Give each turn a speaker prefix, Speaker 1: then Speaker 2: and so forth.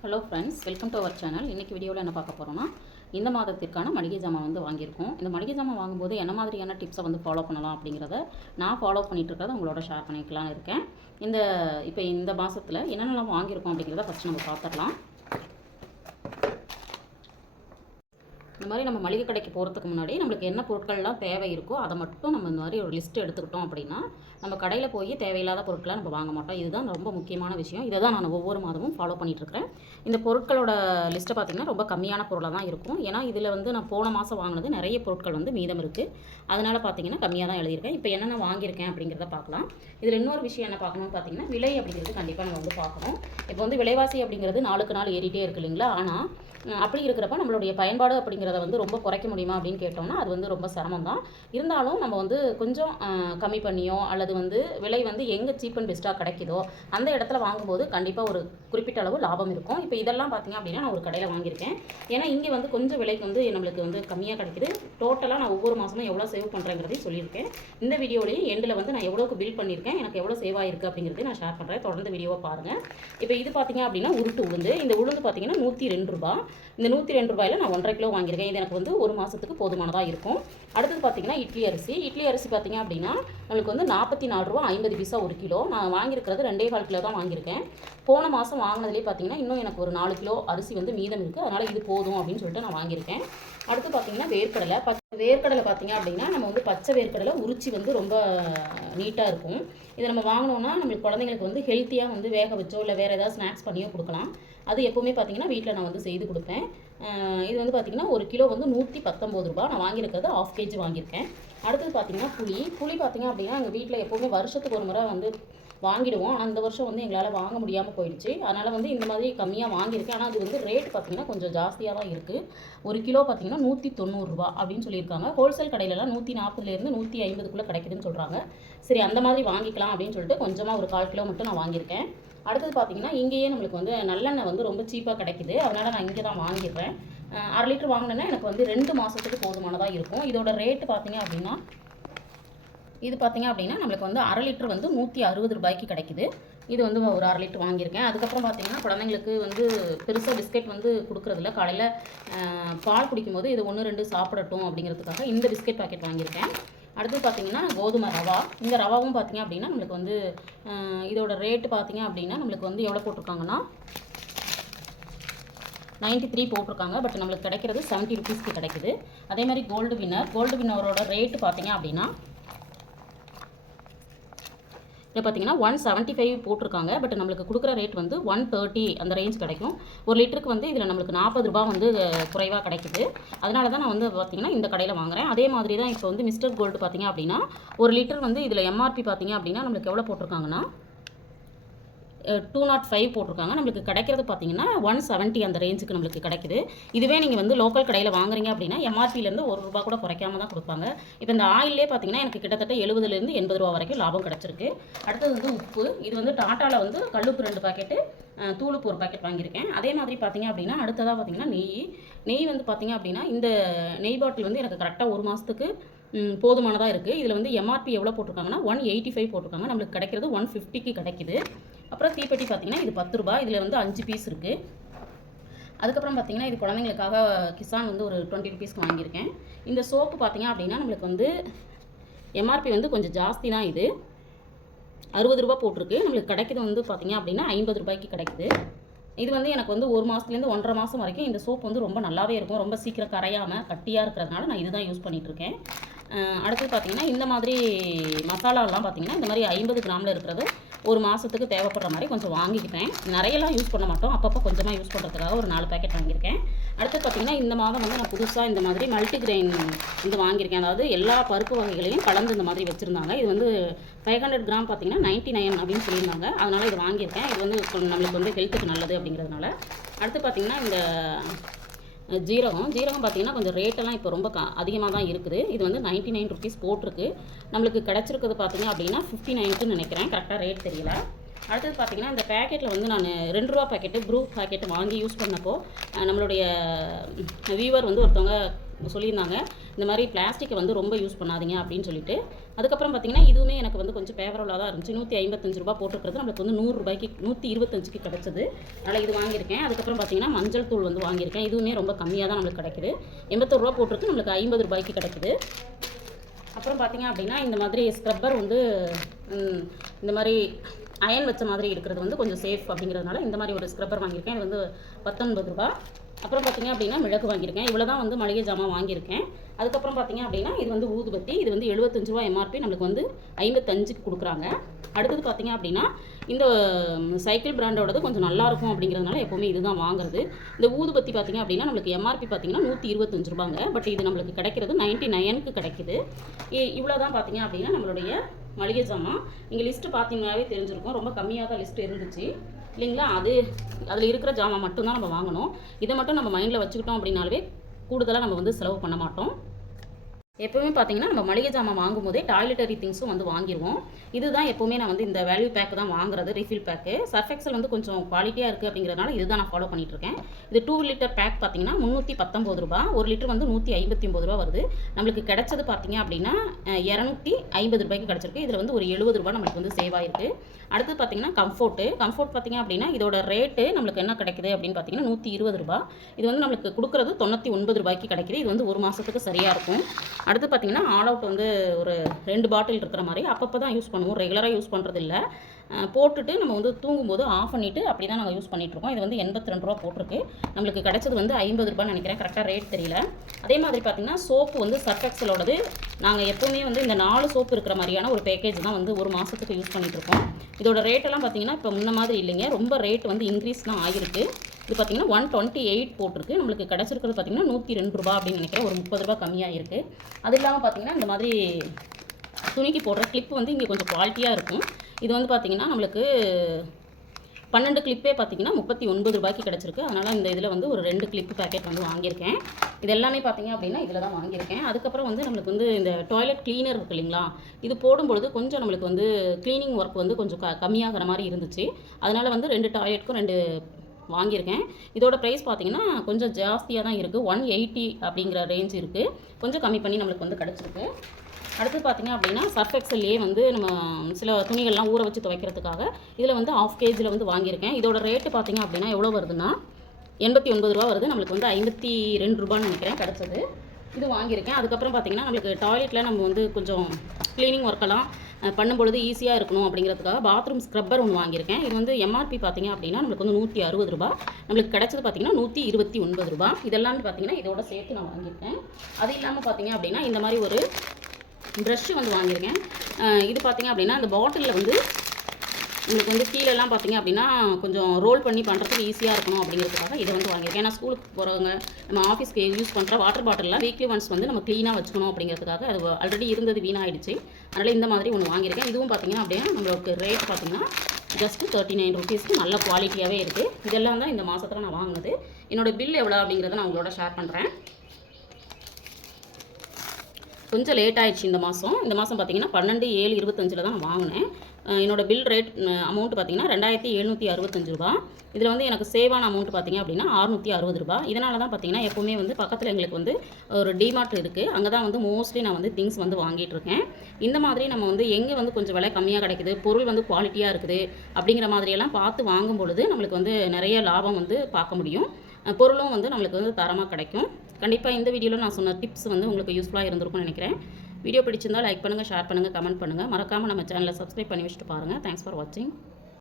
Speaker 1: Hello friends welcome to our channel இன்றைக்கி வீடியோவில் என்ன பார்க்க போகிறோம்னா இந்த மாதத்திற்கான மளிகை ஜாமான் வந்து வாங்கியிருக்கோம். இந்த மளிகை ஜாமான் வாங்கும்போது என்ன மாதிரியான டிப்ஸை வந்து ஃபாலோ பண்ணலாம் அப்படிங்கிறத நான் ஃபாலோ பண்ணிகிட்டு இருக்கிறத உங்களோட ஷேர் பண்ணிக்கலாம்னு இருக்கேன். இந்த இப்போ இந்த மாதத்தில் என்னென்னலாம் வாங்கியிருக்கோம் அப்படிங்கிறத ஃபஸ்ட் நம்ம பார்த்துடலாம். இந்த மாதிரி நம்ம மளிகை கடைக்கு போகிறதுக்கு முன்னாடி நம்மளுக்கு என்ன பொருட்கள்லாம் தேவை இருக்கோ அதை மட்டும் நம்ம இந்த மாதிரி ஒரு லிஸ்ட் எடுத்துக்கிட்டோம் அப்படின்னா நம்ம கடையில் போய் தேவையில்லாத பொருட்களை நம்ம வாங்க மாட்டோம். இதுதான் ரொம்ப முக்கியமான விஷயம். இதை தான் நான் ஒவ்வொரு மாதமும் ஃபாலோ பண்ணிகிட்ருக்கிறேன் இந்த பொருட்களோட லிஸ்ட்டை பார்த்திங்கன்னா ரொம்ப கம்மியான பொருளாக தான் இருக்கும். ஏன்னா இதில் வந்து நான் போன மாதம் வாங்கினது நிறைய பொருட்கள் வந்து மீதம் இருக்குது அதனால் பார்த்தீங்கன்னா கம்மியாக தான் எழுதியிருக்கேன். இப்போ என்னென்ன வாங்கியிருக்கேன் அப்படிங்கிறத பார்க்கலாம் இதில் இன்னொரு விஷயம் என்ன பார்க்கணும்னு பார்த்தீங்கன்னா விலை அப்படிங்கிறது கண்டிப்பாக நம்ம வந்து பார்க்கணும். இப்போ வந்து விலைவாசி அப்படிங்கிறது நாளுக்கு நாள் ஏறிட்டே இருக்கு இல்லைங்களா? ஆனால் அப்படி இருக்கிறப்ப நம்மளுடைய பயன்பாடு அப்படிங்கிறத வந்து ரொம்ப குறைக்க முடியுமா அப்படின்னு கேட்டோம்னா அது வந்து ரொம்ப சிரமம் தான் இருந்தாலும் நம்ம வந்து கொஞ்சம் கம்மி பண்ணியோ அல்லது வந்து விலை வந்து எங்கே சீப் அண்ட் பெஸ்ட்டாக கிடைக்குதோ அந்த இடத்துல வாங்கும்போது கண்டிப்பாக ஒரு குறிப்பிட்ட அளவு லாபம் இருக்கும். இப்போ இதெல்லாம் பார்த்தீங்க அப்படின்னா நான் ஒரு கடையில் வாங்கியிருக்கேன். ஏன்னா இங்கே வந்து கொஞ்சம் விலைக்கு வந்து நம்மளுக்கு வந்து கம்மியாக கிடைக்குது. டோட்டலாக நான் ஒவ்வொரு மாதமும் எவ்வளோ சேவ் பண்ணுறேங்கிறதையும் சொல்லியிருக்கேன். இந்த வீடியோலையும் எண்டில் வந்து நான் எவ்வளோக்கு பில் பண்ணியிருக்கேன் எனக்கு எவ்வளோ சேவ் ஆயிருக்கு அப்படிங்கிறதையும் நான் ஷேர் பண்ணுறேன் தொடர்ந்து வீடியோவை பாருங்கள் இப்போ இது பார்த்தீங்க அப்படின்னா உருட்டு உளுந்து. இந்த உளுந்து பார்த்தீங்கன்னா நூற்றி ரெண்டு ரூபா இந்த நூற்றி ரெண்டு ரூபாயில் நான் ஒன்றரை கிலோ வாங்கியிருக்கேன். இது எனக்கு வந்து ஒரு மாதத்துக்கு போதுமானதாக இருக்கும். அடுத்தது பார்த்தீங்கன்னா இட்லி அரிசி. இட்லி அரிசி பார்த்தீங்க அப்படின்னா நம்மளுக்கு வந்து நாற்பத்தி நாலு ரூபா ஐம்பது பைசா ஒரு கிலோ. நான் வாங்கியிருக்கிறது ரெண்டே கால் கிலோ தான் வாங்கியிருக்கேன். போன மாதம் வாங்கினதுலேயே பார்த்தீங்கன்னா இன்னும் எனக்கு ஒரு நாலு கிலோ அரிசி வந்து மீதம் இருக்குது அதனால் இது போதும் அப்படின்னு சொல்லிட்டு நான் வாங்கியிருக்கேன். அடுத்து பார்த்தீங்கன்னா வேர்க்கடலை. பச்சை வேர்க்கடலை பார்த்தீங்க அப்படின்னா நம்ம வந்து பச்சை வேர்க்கடலை உரிச்சி வந்து ரொம்ப நீட்டாக இருக்கும். இதை நம்ம வாங்கினோம்னா நம்மளுக்கு குழந்தைங்களுக்கு வந்து ஹெல்த்தியாக வந்து வேக வச்சோ இல்லை வேறு ஏதாவது ஸ்நாக்ஸ் பண்ணியோ கொடுக்கலாம். அது எப்போவுமே பார்த்தீங்கன்னா வீட்டில் நான் வந்து செய்து கொடுப்பேன். இது வந்து பார்த்தீங்கன்னா ஒரு கிலோ வந்து நூற்றி பத்தொம்பது ரூபா நான் வாங்கியிருக்கிறது ஆஃப் கேஜி வாங்கியிருக்கேன். அடுத்தது பார்த்திங்கன்னா புளி. புளி பார்த்தீங்க அப்படின்னா எங்கள் வீட்டில் எப்போவுமே வருஷத்துக்கு ஒரு முறை வந்து வாங்கிடுவோம். ஆனால் இந்த வருஷம் வந்து எங்களால் வாங்க முடியாமல் போயிடுச்சு. அதனால் வந்து இந்த மாதிரி கம்மியாக வாங்கியிருக்கேன். ஆனால் அது வந்து ரேட் பார்த்தீங்கன்னா கொஞ்சம் ஜாஸ்தியாக தான் இருக்குது ஒரு கிலோ பார்த்தீங்கன்னா நூற்றி தொண்ணூறுரூவா அப்படின்னு சொல்லியிருக்காங்க. ஹோல்சேல் கடையிலலாம் நூற்றி நாற்பதுலேருந்து நூற்றி ஐம்பதுக்குள்ளே கிடைக்குதுன்னு சொல்கிறாங்க சரி அந்த மாதிரி வாங்கிக்கலாம் அப்படின்னு சொல்லிட்டு கொஞ்சமாக ஒரு கால் கிலோ மட்டும் நான் வாங்கியிருக்கேன். அடுத்தது பார்த்தீங்கன்னா இங்கேயே நம்மளுக்கு வந்து நல்லெண்ணெய் வந்து ரொம்ப சீப்பாக கிடைக்குது. அதனால் நான் இங்கே தான் வாங்கிடுறேன். அரை லிட்டர் வாங்கினேன்னா எனக்கு வந்து ரெண்டு மாதத்துக்கு போதுமானதாக இருக்கும். இதோட ரேட்டு பார்த்தீங்க அப்படின்னா இது பார்த்தீங்க அப்படின்னா நம்மளுக்கு வந்து அரை லிட்டர் வந்து நூற்றி அறுபது ரூபாய்க்கு கிடைக்குது. இது வந்து ஒரு அரை லிட்டர் வாங்கியிருக்கேன். அதுக்கப்புறம் பார்த்தீங்கன்னா குழந்தைங்களுக்கு வந்து பெருசாக பிஸ்கெட் வந்து கொடுக்குறதில்ல. காலையில் பால் குடிக்கும்போது இது ஒன்று ரெண்டு சாப்பிடட்டும் அப்படிங்கிறதுக்காக இந்த பிஸ்கெட் பாக்கெட் வாங்கியிருக்கேன். அடுத்து பார்த்தீங்கன்னா கோதுமை ரவா. இந்த ரவாவும் பார்த்தீங்க அப்படின்னா நம்மளுக்கு வந்து இதோட ரேட்டு பார்த்தீங்க அப்படின்னா நம்மளுக்கு வந்து எவ்வளோ போட்டிருக்காங்கன்னா நைன்ட்டி த்ரீ போட்டிருக்காங்க. பட் நம்மளுக்கு கிடைக்கிறது செவன்ட்டி ருபீஸ்க்கு கிடைக்குது. அதே மாதிரி கோல்டு வின்னர் கோல்டு வின்னரோட ரேட்டு பார்த்தீங்க அப்படின்னா இதில் பார்த்தீங்கன்னா ஒன் செவன்ட்டி ஃபைவ் போட்டிருக்காங்க. பட் நம்மளுக்கு கொடுக்குற ரேட் வந்து ஒன் தேர்ட்டி அந்த ரேஞ்ச் கிடைக்கும். ஒரு லிட்டருக்கு வந்து இதில் நம்மளுக்கு நாற்பது ரூபாய் வந்து குறைவாக கிடைக்குது. அதனால தான் நான் வந்து பார்த்தீங்கன்னா இந்த கடையில் வாங்குறேன். அதே மாதிரி தான் இப்போ வந்து மிஸ்டர் கோல்டு பார்த்தீங்க அப்படின்னா ஒரு லிட்டர் வந்து இதில் எம்ஆர்பி பார்த்தீங்க அப்படின்னா நம்மளுக்கு எவ்வளோ போட்டிருக்காங்கன்னா டூ நாட் ஃபைவ் போட்டிருக்காங்க. நம்மளுக்கு கிடைக்கிறது பார்த்தீங்கன்னா ஒன் செவன்ட்டி அந்த ரேஞ்சுக்கு நம்மளுக்கு கிடைக்குது. இதுவே நீங்கள் வந்து லோக்கல் கடையில் வாங்குறீங்க அப்படின்னா எம்ஆர்பிலேருந்து ஒரு ரூபா கூட குறைக்காம தான் கொடுப்பாங்க. இப்போ இந்த ஆயிலே பார்த்தீங்கன்னா எனக்கு கிட்டத்தட்ட எழுபதுலேருந்து எண்பது ரூபா வரைக்கும் லாபம் கிடச்சிருக்கு. அடுத்தது வந்து உப்பு. இது வந்து டாட்டாவில் வந்து கல்லுப்பு ரெண்டு பாக்கெட்டு தூளுப்பு ஒரு பாக்கெட் வாங்கியிருக்கேன். அதே மாதிரி பார்த்தீங்க அப்படின்னா அடுத்ததாக பார்த்தீங்கன்னா நெய். நெய் வந்து பார்த்தீங்க அப்படின்னா இந்த நெய் பாட்டில் வந்து எனக்கு கரெக்டாக ஒரு மாதத்துக்கு போதுமானதாக இருக்குது இதில் வந்து எம்ஆர்பி எவ்வளோ போட்டிருக்காங்கன்னா ஒன் எயிட்டி ஃபைவ் போட்டிருக்காங்க. நம்மளுக்கு கிடைக்கிறது ஒன் ஃபிஃப்டிக்கு கிடைக்குது. அப்புறம் தீப்பெட்டி பார்த்தீங்கன்னா இது பத்து ரூபாய். இதில் வந்து அஞ்சு பீஸ் இருக்குது அதுக்கப்புறம் பார்த்தீங்கன்னா இது குழந்தைங்களுக்காக கிசான் வந்து ஒரு டுவெண்ட்டி ருபீஸ்க்கு வாங்கியிருக்கேன். இந்த சோப்பு பார்த்தீங்க அப்படின்னா நம்மளுக்கு வந்து எம்ஆர்பி வந்து கொஞ்சம் ஜாஸ்தி தான் இது. அறுபது ரூபா போட்டிருக்கு. நம்மளுக்கு கிடைக்கிறது வந்து பார்த்தீங்க அப்படின்னா ஐம்பது ரூபாய்க்கு கிடைக்குது. இது வந்து எனக்கு வந்து ஒரு மாதத்துலேருந்து ஒன்றரை மாதம் வரைக்கும் இந்த சோப் வந்து ரொம்ப நல்லாவே இருக்கும். ரொம்ப சீக்கிரம் கரையாமல் கட்டியாக இருக்கிறதுனால நான் இதுதான் யூஸ் பண்ணிகிட்டு இருக்கேன் அடுத்து பார்த்தீங்கன்னா இந்த மாதிரி மசாலாலாம் பார்த்தீங்கன்னா இந்த மாதிரி ஐம்பது கிராமில் இருக்கிறது ஒரு மாதத்துக்கு தேவைப்படுற மாதிரி கொஞ்சம் வாங்கிக்கிட்டேன். நிறையலாம் யூஸ் பண்ண மாட்டோம். அப்பப்போ கொஞ்சமாக யூஸ் பண்ணுறதுக்காக ஒரு நாலு பேக்கெட் வாங்கியிருக்கேன். அடுத்து பார்த்தீங்கன்னா இந்த மாதம் வந்து நான் புதுசாக இந்த மாதிரி மல்டி கிரெயின் இது வாங்கியிருக்கேன். அதாவது எல்லா பருப்பு வகைகளையும் கலந்து இந்த மாதிரி வச்சுருந்தாங்க. இது வந்து ஃபைவ் ஹண்ட்ரட் கிராம் பார்த்தீங்கன்னா நைன்ட்டி நைன் அப்படின்னு சொல்லியிருந்தாங்க. அதனால் இது வாங்கியிருக்கேன். இது வந்து நம்மளுக்கு வந்து ஹெல்த்துக்கு நல்லது அப்படிங்கிறதுனால. அடுத்து பார்த்தீங்கன்னா இந்த ஜீரகம் ஜீரகம் பார்த்தீங்கன்னா கொஞ்சம் ரேட்டெல்லாம் இப்போ ரொம்ப க அதிகமாக தான் இருக்குது. இது வந்து நைன்ட்டி நைன் ருபீஸ் போட்டிருக்கு. நம்மளுக்கு கிடச்சிருக்கிறது பார்த்தீங்க அப்படின்னா ஃபிஃப்டி நைன்ட்டு நினைக்கிறேன். கரெக்டாக ரேட் தெரியல. அடுத்தது பார்த்தீங்கன்னா இந்த பேக்கெட்டில் வந்து நான் ரெண்டு ரூபா பாக்கெட்டு ப்ரூ பாக்கெட்டு வாங்கி யூஸ் பண்ணப்போ நம்மளுடைய வியூவர் வந்து ஒருத்தவங்க சொல்லியிருந்தாங்க இந்த மாதிரி பிளாஸ்டிக்கை வந்து ரொம்ப யூஸ் பண்ணாதீங்க அப்படின்னு சொல்லிட்டு. அதுக்கப்புறம் பார்த்தீங்கன்னா இதுவுமே எனக்கு வந்து கொஞ்சம் ஃபேவரபுளாக தான் இருந்துச்சு. நூற்றி ஐம்பத்தஞ்சு ரூபா போட்டுருக்கிறது. நம்மளுக்கு வந்து நூறுரூபாய்க்கு நூற்றி இருபத்தஞ்சுக்கு கிடச்சிது. அதனால் இது வாங்கியிருக்கேன். அதுக்கப்புறம் பார்த்தீங்கன்னா மஞ்சள் தூள் வந்து வாங்கியிருக்கேன். இதுவுமே ரொம்ப கம்மியாக தான் நம்மளுக்கு கிடைக்குது. எண்பத்தொரு ரூபா போட்டிருக்கு. நம்மளுக்கு ஐம்பது ரூபாய்க்கு கிடைக்குது. அப்புறம் பார்த்தீங்க அப்படின்னா இந்த மாதிரி ஸ்க்ரப்பர் வந்து இந்த மாதிரி அயன் வச்ச மாதிரி இருக்கிறது வந்து கொஞ்சம் சேஃப் அப்படிங்கிறதுனால இந்த மாதிரி ஒரு ஸ்க்ரப்பர் வாங்கியிருக்கேன். இது வந்து பத்தொன்பது ரூபா அப்புறம் பார்த்தீங்க அப்படின்னா மிளகு வாங்கியிருக்கேன். இவ்வளோ தான் வந்து மளிகை ஜாமான் வாங்கியிருக்கேன். அதுக்கப்புறம் பார்த்தீங்க அப்படின்னா இது வந்து ஊதுபத்தி இது வந்து எழுபத்தஞ்சு ரூபா எம்ஆர்பி நம்மளுக்கு வந்து ஐம்பத்தஞ்சுக்கு கொடுக்குறாங்க. அடுத்தது பார்த்தீங்க அப்படின்னா இந்த சைக்கிள் பிராண்டோடது கொஞ்சம் நல்லாயிருக்கும் அப்படிங்கிறதுனால எப்போவுமே இதுதான் வாங்குறது. இந்த ஊதுபத்தி பார்த்தீங்க அப்படின்னா நம்மளுக்கு எம்ஆர்பி பார்த்தீங்கன்னா நூற்றி இருபத்தஞ்சு ரூபாங்க. பட் இது நம்மளுக்கு கிடைக்கிறது நைன்ட்டி நைனுக்கு கிடைக்குது. இ- இவ்வளோ தான் பார்த்தீங்க அப்படின்னா நம்மளுடைய மளிகை ஜாமான் நீங்கள் லிஸ்ட்டு பார்த்தீங்கன்னாவே தெரிஞ்சிருக்கும். ரொம்ப கம்மியாக தான் லிஸ்ட் இருந்துச்சு. இல்லைங்களா? அது அதில் இருக்கிற ஜாமான் மட்டும்தான் நம்ம வாங்கணும். இதை மட்டும் நம்ம மைண்டில் வச்சுக்கிட்டோம் அப்படின்னாலே கூடுதலாக நம்ம வந்து செலவு பண்ண மாட்டோம். எப்போவுமே பார்த்தீங்கன்னா நம்ம மளிகை ஜாமான் வாங்கும்போதே டாய்லெட்டரி திங்ஸும் வந்து வாங்கிடுவோம் இதுதான் எப்போவுமே நான் வந்து இந்த வேல்யூ பேக் தான் வாங்குறது ரீஃபில் பேக்கு சர்ஃபெக்ஸல் வந்து கொஞ்சம் குவாலிட்டியாக இருக்குது அப்படிங்கிறதுனால இதுதான் நான் ஃபாலோ பண்ணிகிட்ருக்கேன் இருக்கேன். இது டூ லிட்டர் பேக் பார்த்தீங்கன்னா முந்நூற்றி பத்தொம்பது ரூபா ஒரு லிட்டர் வந்து நூற்றி ஐம்பத்தி ஒம்பது ரூபா வருது. நம்மளுக்கு கிடைச்சது பார்த்தீங்க அப்படின்னா இரநூத்தி ஐம்பது ரூபாய்க்கு கிடச்சிருக்கு. இதில் வந்து ஒரு எழுபது ரூபா நம்மளுக்கு வந்து சேவ் ஆயிருக்கு. அடுத்து பார்த்தீங்கன்னா கம்ஃபோர்ட்டு கம்ஃபோர்ட் பார்த்தீங்க அப்படின்னா இதோட ரேட்டு நம்மளுக்கு என்ன கிடைக்குது அப்படின்னு பார்த்தீங்கன்னா நூற்றி இருபது ரூபா இது வந்து நம்மளுக்கு கொடுக்குறது தொண்ணூற்றி ஒன்பது ரூபாய்க்கு கிடைக்குது. இது வந்து ஒரு மாதத்துக்கு சரியாக இருக்கும். அடுத்து பார்த்தீங்கன்னா ஆல் அவுட் வந்து ஒரு ரெண்டு பாட்டில் இருக்கிற மாதிரி அப்பப்போ தான் யூஸ் பண்ணுவோம். ரெகுலராக யூஸ் பண்ணுறது இல்லை போட்டுட்டு நம்ம வந்து தூங்கும்போது ஆஃப் பண்ணிவிட்டு அப்படி தான் நாங்கள் யூஸ் பண்ணிகிட்ருக்கோம் இது வந்து எண்பத்தி ரெண்டு ரூபா போட்டிருக்கு. நம்மளுக்கு கிடைச்சது வந்து ஐம்பது ரூபான்னு நினைக்கிறேன். கரெக்டாக ரேட் தெரியல. அதே மாதிரி பார்த்தீங்கன்னா சோப்பு வந்து சர்ஃபெக்சலோடது நாங்கள் எப்போவுமே வந்து இந்த நாலு சோப்பு இருக்கிற மாதிரியான ஒரு பேக்கேஜ் தான் வந்து ஒரு மாதத்துக்கு யூஸ் பண்ணிகிட்ருக்கோம் இதோட ரேட்டெல்லாம் பார்த்தீங்கன்னா இப்போ முன்ன மாதிரி இல்லைங்க. ரொம்ப ரேட் வந்து இன்க்ரீஸ் தான் ஆகிருக்கு இது பார்த்தீங்கன்னா ஒன் டுவெண்ட்டி எயிட் போட்டிருக்கு. நம்மளுக்கு கிடச்சிருக்கிறது பார்த்தீங்கன்னா நூற்றி ரெண்டு ரூபா அப்படின்னு நினைக்கிறேன். ஒரு முப்பது ரூபா கம்மியாக இருக்குது அது இல்லாமல் பார்த்தீங்கன்னா இந்த மாதிரி துணிக்கு போடுற கிளிப் வந்து இங்கே கொஞ்சம் குவாலிட்டியாக இருக்கும். இது வந்து பார்த்திங்கன்னா நம்மளுக்கு பன்னெண்டு கிளிப்பே பார்த்தீங்கன்னா முப்பத்தி ஒன்பது ரூபாய்க்கு கிடச்சிருக்கு. அதனால் இந்த இதில் வந்து ஒரு ரெண்டு கிளிப்பு பேக்கெட் வந்து வாங்கியிருக்கேன். இது எல்லாமே பார்த்தீங்க அப்படின்னா இதில் தான் வாங்கியிருக்கேன். அதுக்கப்புறம் வந்து நம்மளுக்கு வந்து இந்த டாய்லெட் க்ளீனர் இருக்கு இல்லைங்களா? இது போடும்பொழுது கொஞ்சம் நம்மளுக்கு வந்து க்ளீனிங் ஒர்க் வந்து கொஞ்சம் க கம்மியாகிற மாதிரி இருந்துச்சு. அதனால் வந்து ரெண்டு டாய்லெட்க்கும் ரெண்டு வாங்கியிருக்கேன். இதோட ப்ரைஸ் பார்த்தீங்கன்னா கொஞ்சம் ஜாஸ்தியாக தான் இருக்குது ஒன் எயிட்டி அப்படிங்கிற ரேஞ்ச் இருக்குது கொஞ்சம் கம்மி பண்ணி நம்மளுக்கு வந்து கிடச்சிருக்கு. அடுத்து பார்த்தீங்க அப்படின்னா சர்ஃப் வந்து நம்ம சில துணிகள்லாம் ஊற வச்சு துவைக்கிறதுக்காக இதில் வந்து ஆஃப் கேஜியில் வந்து வாங்கியிருக்கேன். இதோட ரேட்டு பார்த்தீங்க அப்படின்னா எவ்வளோ வருதுன்னா எண்பத்தி ஒன்பது ரூபா வருது. நம்மளுக்கு வந்து ஐம்பத்தி ரெண்டு ரூபான்னு நினைக்கிறேன் கிடச்சது. இது வாங்கியிருக்கேன். அதுக்கப்புறம் பார்த்தீங்கன்னா நம்மளுக்கு டாய்லெட்டில் நம்ம வந்து கொஞ்சம் க்ளீனிங் ஒர்க்கெல்லாம் பண்ணும்பொழுது ஈஸியாக இருக்கணும் அப்படிங்கிறதுக்காக பாத்ரூம் ஸ்க்ரப்பர் ஒன்று வாங்கியிருக்கேன். இது வந்து எம்ஆர்பி பார்த்தீங்க அப்படின்னா நம்மளுக்கு வந்து நூற்றி அறுபது ரூபா நம்மளுக்கு கிடச்சது பார்த்தீங்கன்னா நூற்றி இருபத்தி ஒன்பது ரூபா இதெல்லாம் பார்த்தீங்கன்னா இதோட சேர்த்து நான் வாங்கியிருக்கேன். அது இல்லாமல் பார்த்தீங்க அப்படின்னா இந்த மாதிரி ஒரு ப்ரஷ்ஷு வந்து வாங்கியிருக்கேன். இது பார்த்தீங்க அப்படின்னா அந்த பாட்டிலில் வந்து உங்களுக்கு வந்து கீழெல்லாம் பார்த்தீங்க அப்படின்னா கொஞ்சம் ரோல் பண்ணி பண்ணுறதுக்கு ஈஸியாக இருக்கணும் அப்படிங்கிறதுக்காக இதை வந்து வாங்கியிருக்கேன். ஏன்னா ஸ்கூலுக்கு போகிறவங்க நம்ம ஆஃபீஸ்க்கு யூஸ் பண்ணுற வாட்டர் பாட்டில்லாம் வீக்லி ஒன்ஸ் வந்து நம்ம க்ளீனாக வச்சுக்கணும் அப்படிங்கிறதுக்காக அது ஆல்ரெடி இருந்தது வீணாகிடுச்சு அதனால் இந்த மாதிரி ஒன்று வாங்கியிருக்கேன். இதுவும் பார்த்தீங்கன்னா அப்படின்னா நம்மளுக்கு ரேட் பார்த்தீங்கன்னா ஜஸ்ட்டு தேர்ட்டி நைன் ருபீஸ்க்கு நல்ல குவாலிட்டியாகவே இருக்குது இதெல்லாம் தான் இந்த மாதத்தில் நான் வாங்கினது. என்னோடய பில் எவ்வளோ அப்படிங்கிறத நான் உங்களோட ஷேர் பண்ணுறேன் கொஞ்சம் லேட் ஆயிடுச்சு இந்த மாதம் இந்த மாதம் பார்த்தீங்கன்னா பன்னெண்டு ஏழு இருபத்தஞ்சில் தான் வாங்கினேன். என்னோடய பில் ரேட் அமௌண்ட் பார்த்தீங்கன்னா ரெண்டாயிரத்தி எழுநூற்றி அறுபத்தஞ்சு ரூபா. இதில் வந்து எனக்கு சேவான அமௌண்ட் பார்த்தீங்க அப்படின்னா அறுநூற்றி அறுபது ரூபா. இதனால தான் பார்த்தீங்கன்னா எப்போவுமே வந்து பக்கத்தில் எங்களுக்கு வந்து ஒரு டிமார்ட் இருக்குது அங்கே தான் வந்து மோஸ்ட்லி நான் வந்து திங்ஸ் வந்து வாங்கிட்டு இருக்கேன். இந்த மாதிரி நம்ம வந்து எங்கே வந்து கொஞ்சம் விலை கம்மியாக கிடைக்குது பொருள் வந்து குவாலிட்டியாக இருக்குது அப்படிங்கிற மாதிரியெல்லாம் பார்த்து வாங்கும் பொழுது நம்மளுக்கு வந்து நிறைய லாபம் வந்து பார்க்க முடியும். பொருளும் வந்து நம்மளுக்கு வந்து தரமாக கிடைக்கும். கண்டிப்பாக இந்த வீடியோவில் நான் சொன்ன டிப்ஸ் வந்து உங்களுக்கு யூஸ்ஃபுல்லாக இருந்திருக்கும்னு நினைக்கிறேன். வீடியோ பிடிச்சிருந்தால் லைக் பண்ணுங்கள் ஷேர் பண்ணுங்கள் கமெண்ட் பண்ணுங்கள் மறக்காமல் நம்ம சேனலை சப்ஸ்கிரைப் பண்ணி வச்சுட்டு பாருங்கள் தேங்க்ஸ் ஃபார் வாட்சிங்